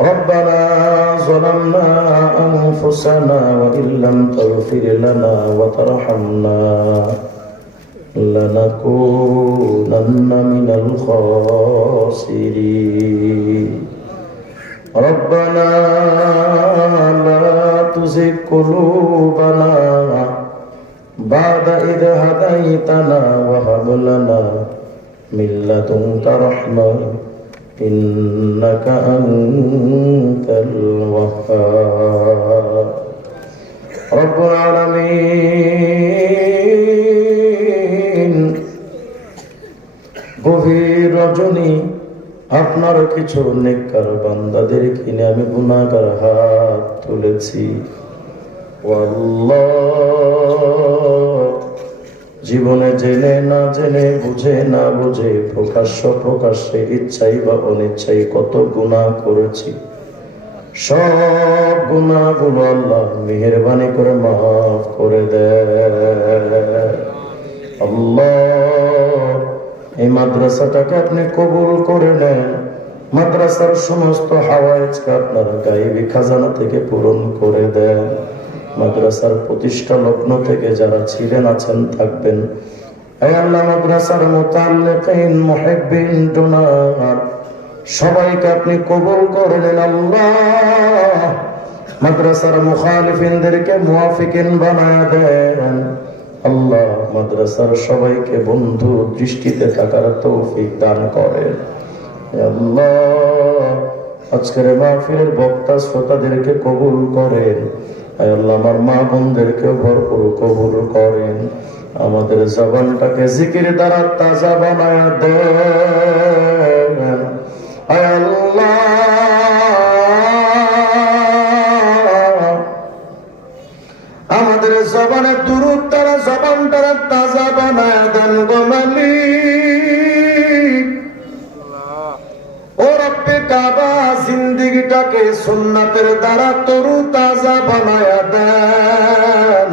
ربنا ظلمنا أنفسنا وإن لم تغفر لنا وترحمنا لنكونن من الخاسرين ربنا لا تزغ قلوبنا بعد إذ هديتنا وهب لنا من لدنك رحمة إنك أنت الوهاب رب العالمين গভীর রজনী আপনার কিছু নেককার বান্দাদের কিনে আমি গুনাহগার হাত তুলেছি আল্লাহ জীবনে জেনে না জেনে বুঝে না বুঝে প্রকাশ্যে ইচ্ছাই বা অনিচ্ছাই কত গুনাহ করেছি সব গুনাহগুলো আল্লাহ মেহেরবানি করে মাফ করে দেয় আল্লাহ এই মাদ্রাসাটাকে আপনি কবুল করে নেন মাদ্রাসার সমস্ত হাওয়ায়েজকে আপনার গায়েবী খাজানা থেকে পূরণ করে দেন মাদ্রাসার প্রতিষ্ঠা লগ্ন থেকে যারা ছিলেন আছেন থাকবেন হে আল্লাহ মাদ্রাসার মুতাআল্লিকিন মুহিব্বিন ডোনার সবাইকে আপনি কবুল করে নেন আল্লাহ মাদ্রাসার মুখালিফিনদেরকে মুওয়াফিকিন বানায় দেন আল্লাহ মাদ্রাসার সবাইকে বন্ধু দৃষ্টিতে থাকার তৌফিক দান করেন আল্লাহ আজকের মাহফিলের বক্তা শ্রোতাদেরকে কবুল করেন আল্লাহ আমার মা বোনদেরকে ভরপুর কবুল করেন আমাদের জবানটাকে জিকির দ্বারা তাজা বানায়া দেন আল্লাহ আমাদের জবানে দুরূদ দ্বারা জবানটাকে তাজা বানায়া দেন গো মালিক ও রব্বে কাবা জিন্দেগিটাকে সুন্নাতের দ্বারা তরু তাজা বানায়া দেন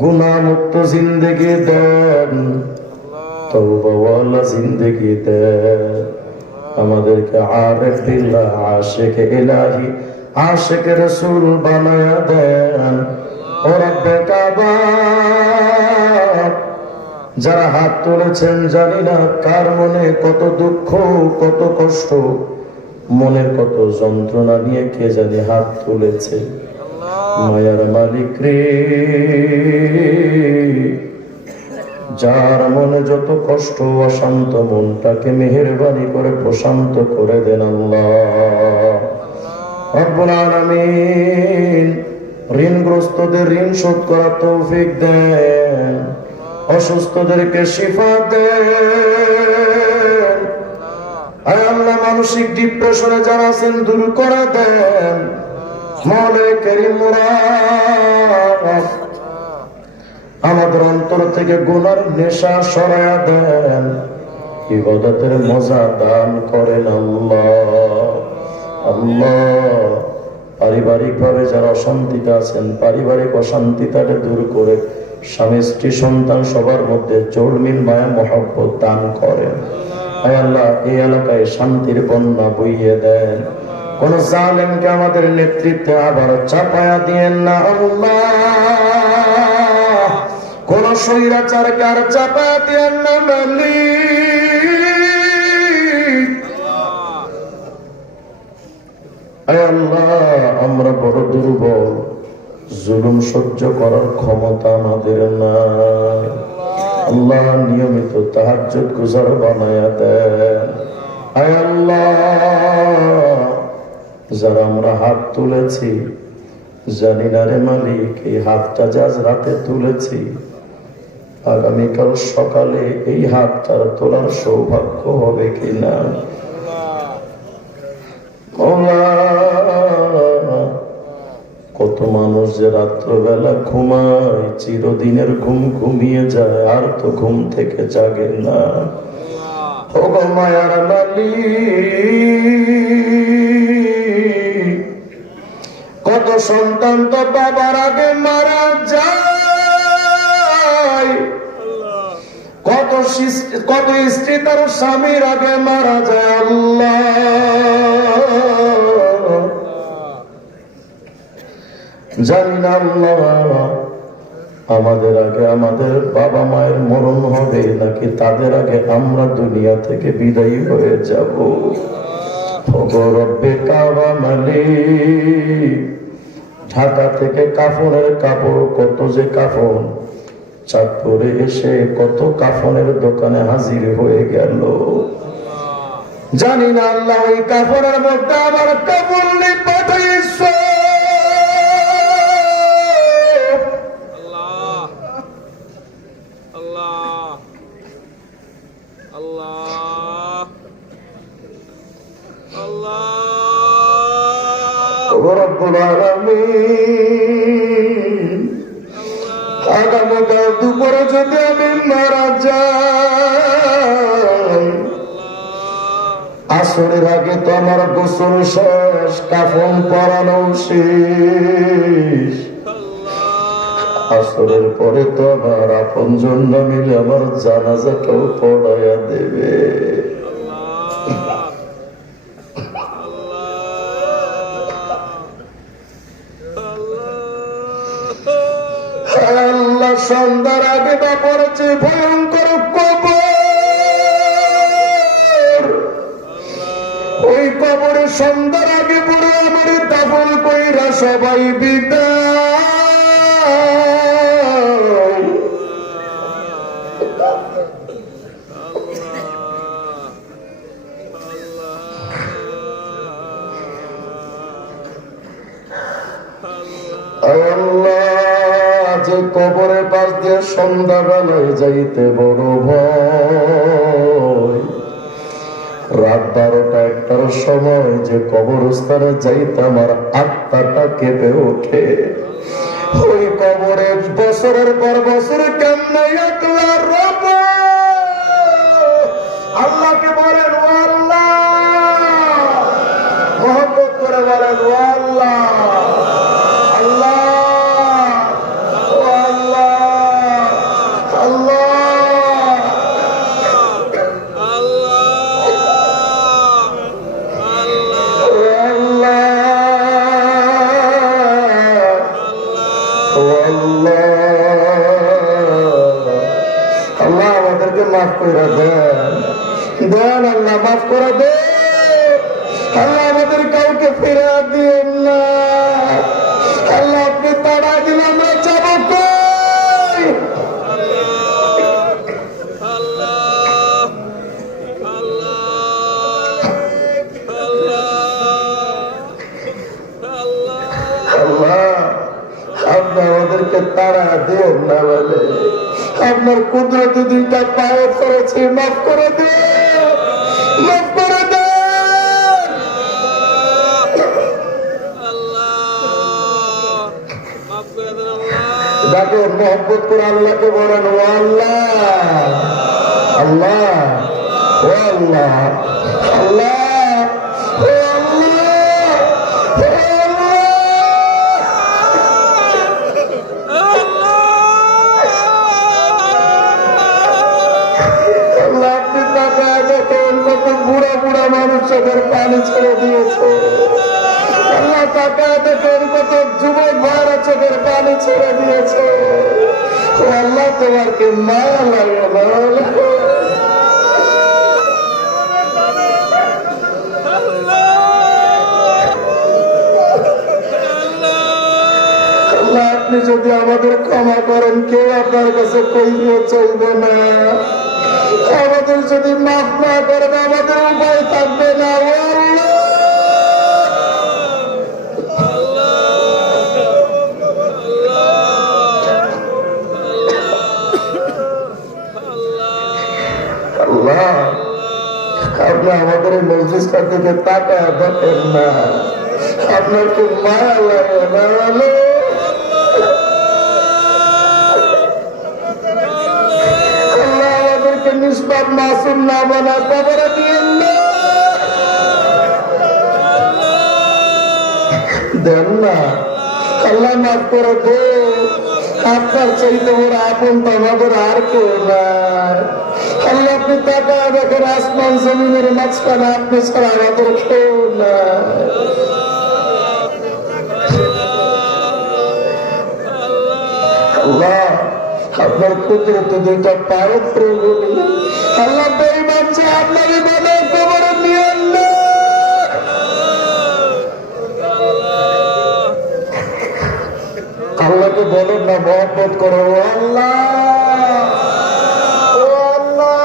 গুনাহ মুক্ত জিন্দেগি দেন তওবাওয়ালা জিন্দেগি দেন আমাদেরকে আরিফ বিল্লাহ আশিক ইলাহি আশিক রাসূল বানায়া দেন ও রব্বে কাবা যারা হাত তুলেছেন জানি না কার মনে কত দুঃখ কত কষ্ট মনের কত যন্ত্রণা নিয়ে কে জানি হাত তুলেছে মায়ার মালিক রে যার মনে যত কষ্ট অশান্ত মনটাকে মেহেরবানি করে প্রশান্ত করে দেন আল্লাহ রব্বুল আলামিন ঋণগ্রস্তদের ঋণ শোধ করার তৌফিক দেন অসুস্থদেরকে শিফা দেন আয় আল্লাহ মানসিক ডিপ্রেশনে যারা আছেন দূর করে দেন মওলা কারীম মুরাদ আমাদের অন্তর থেকে গুনার নেশা সরায়া দেন ইবাদতের মজা দান করেন আল্লাহ আল্লাহ পারিবারিক ভাবে যারা অশান্তিতে আছেন পারিবারিক অশান্তিটাকে দূর করে স্বামী স্ত্রী সন্তান সবার মধ্যে জোড়মিল মায়া মহব্বত দান করেন আয় আল্লাহ এই এলাকায় শান্তির বন্যা বইয়ে দেন কোন জালেমকে আমাদের নেতৃত্বে আবার চাপায়া দিয়েন না আল্লাহ কোন স্বৈরাচারকে আর চাপায়া দিয়েন না মালিক আয় আল্লাহ আমরা বড় দুর্বল জুলুম সহ্য করার ক্ষমতা আমাদের নাই আল্লাহ নিয়মিত তাহাজ্জুদ গুজার বানায়া দেন আয় আল্লাহ যারা আমরা হাত তুলেছি জানি না রে মালিক এই হাতটা যে আজ রাতে তুলেছি আগামীকাল সকালে এই হাতটার তোলার সৌভাগ্য হবে কিনা কত মানুষ যে রাত্রবেলা ঘুমায় চিরদিনের ঘুম ঘুমিয়ে যায় আর তো ঘুম থেকে জাগে না ও গো মায়ার মালিক কত সন্তান তো বাবার আগে মারা যায় কত স্ত্রী তার স্বামীর আগে মারা যায় আল্লাহ জানি না আল্লাহ আমাদের আগে আমাদের বাবা মায়ের মরণ হবে নাকি তাদের আগে আমরা দুনিয়া থেকে বিদায়ী হয়ে যাব। ওগো রব্বে কাবা মালিক, ঢাকা থেকে কাফনের কাপড় কত যে কাফন, চাঁদপুরে এসে কত কাফনের দোকানে হাজির হয়ে গেল। জানি না আল্লাহ ওই কাফনের মধ্যে আমার কাপড় পাঠাইছ। রব্বুল আলামিন, আগামীকাল দুপুরে যদি আমি মারা যাই, আসরের আগে তো আমার গোসল শেষ, কাফন পরানো শেষ, আসরের পরে তো আমার আপনজন না মিলে আমার জানাজাটাও পড়াইয়া দেবে। আল্লাহ, সন্ধ্যার আগে বা পড়েছে ভয়ঙ্কর কবর, ওই কবরে সন্ধ্যার আগে পড়ে আমার দাফন কইরা সবাই বিদায়। যে কবরের পাশ দিয়ে সন্ধ্যাবেলায় যাইতে বড় ভয়, রাত 12টা-1টার সময় যে কবরস্থানে যাইতে আমার আত্মাটা কেঁপে ওঠে। ওই কবরে বছরের পর বছর কেমনে একলা রব, আল্লাহকে বলেন ও আল্লাহ, মহব্বত করে বলেন ও আল্লাহ, মাফ করে দেন, দেন আল্লাহ, মাফ করে দেন আল্লাহ, আমাদের কাউকে ফিরে দিন না আল্লাহ, আপনি তাড়া দিলে আমরা যাব কই? আল্লাহ, আপনি আমাদেরকে তাড়া দিন না বলে আপনার কুদরতে 2টা পায়ে করেছে, মাফ করে দে, মাফ করে দে। ডাকে মহব্বত করে আল্লাহকে বলেন ও আল্লাহ, আল্লাহ, ও আল্লাহ, আল্লাহ, চোখের পানি ছেড়ে দিয়েছে আল্লাহ, তাকায় দেখেন কত যুবক ভাইরা চোখের পানি ছেড়ে দিয়েছে। আল্লাহ, তোমার কি মায়া লাগে না? আল্লাহ, আপনি যদি আমাদের ক্ষমা করেন, কেউ আপনার কাছে কইবে চলবে না। আমাদের যদি মাফ না করেন, আমাদের উপায় থাকবে না। আল্লাহ, আপনি আমাদের এই মসজিদটার দিকে তাকায় দেখেন না, আপনার কি মায়া লাগে না? আল্লাহ, আমাদেরকে নিষ্পাপ মাসুম না বানা কবরে দিয়েন না, দেন না। আল্লাহ, মাফ করে দে, আপনার চাইতে ওরা আপন তো আমাদের আর কেউ নাই। আল্লাহ, আপনি তাকায় দেখেন আসমান জমিনের মাঝখানে আপনি ছাড়া আমাদের কেউ নাই। আপনার কুদরতে দুইটা পবিত্র গুলি আল্লাহ বেঈমান যে আপনার ইবাদত কবরে নিয়েন না। আল্লাহকে বলেন না মহব্বত করো, ও আল্লাহ, ও আল্লাহ,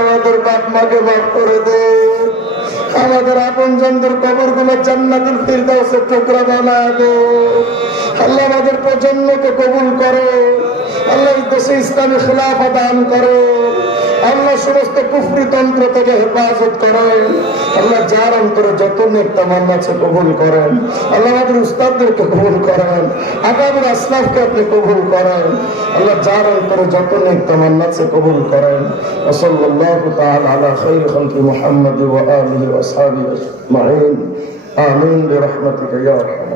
আমাদের বাপ মাকে মাফ করে দে, আমাদের আপন জনদের কবর গুলো জান্নাতুল ফিরদাউসের টুকরা বানায় দে। আল্লাহ আমাদের প্রজন্মকে কবুল করো, আল্লাহ দেশে ইসলামী খিলাফা দান করো, আল্লাহ সমস্ত কুফরি তন্ত্র থেকে হেফাজত করেন, আল্লাহ যার অন্তরে যত নেক তামান্না আছে কবুল করেন, আল্লাহ আমাদের উস্তাদদেরকে কবুল করেন, আগামীর আসলাফকে আপনি কবুল করেন, আল্লাহ যার অন্তরে যত নেক তামান্না আছে কবুল করেন। সাল্লাল্লাহু তাআলা আলা খায়রি খালকি মুহাম্মদ ওয়া আলিহি ওয়া আসহাবিহি আজমাইন। আমিন বিরহমাতিকা ইয়া আরহাম।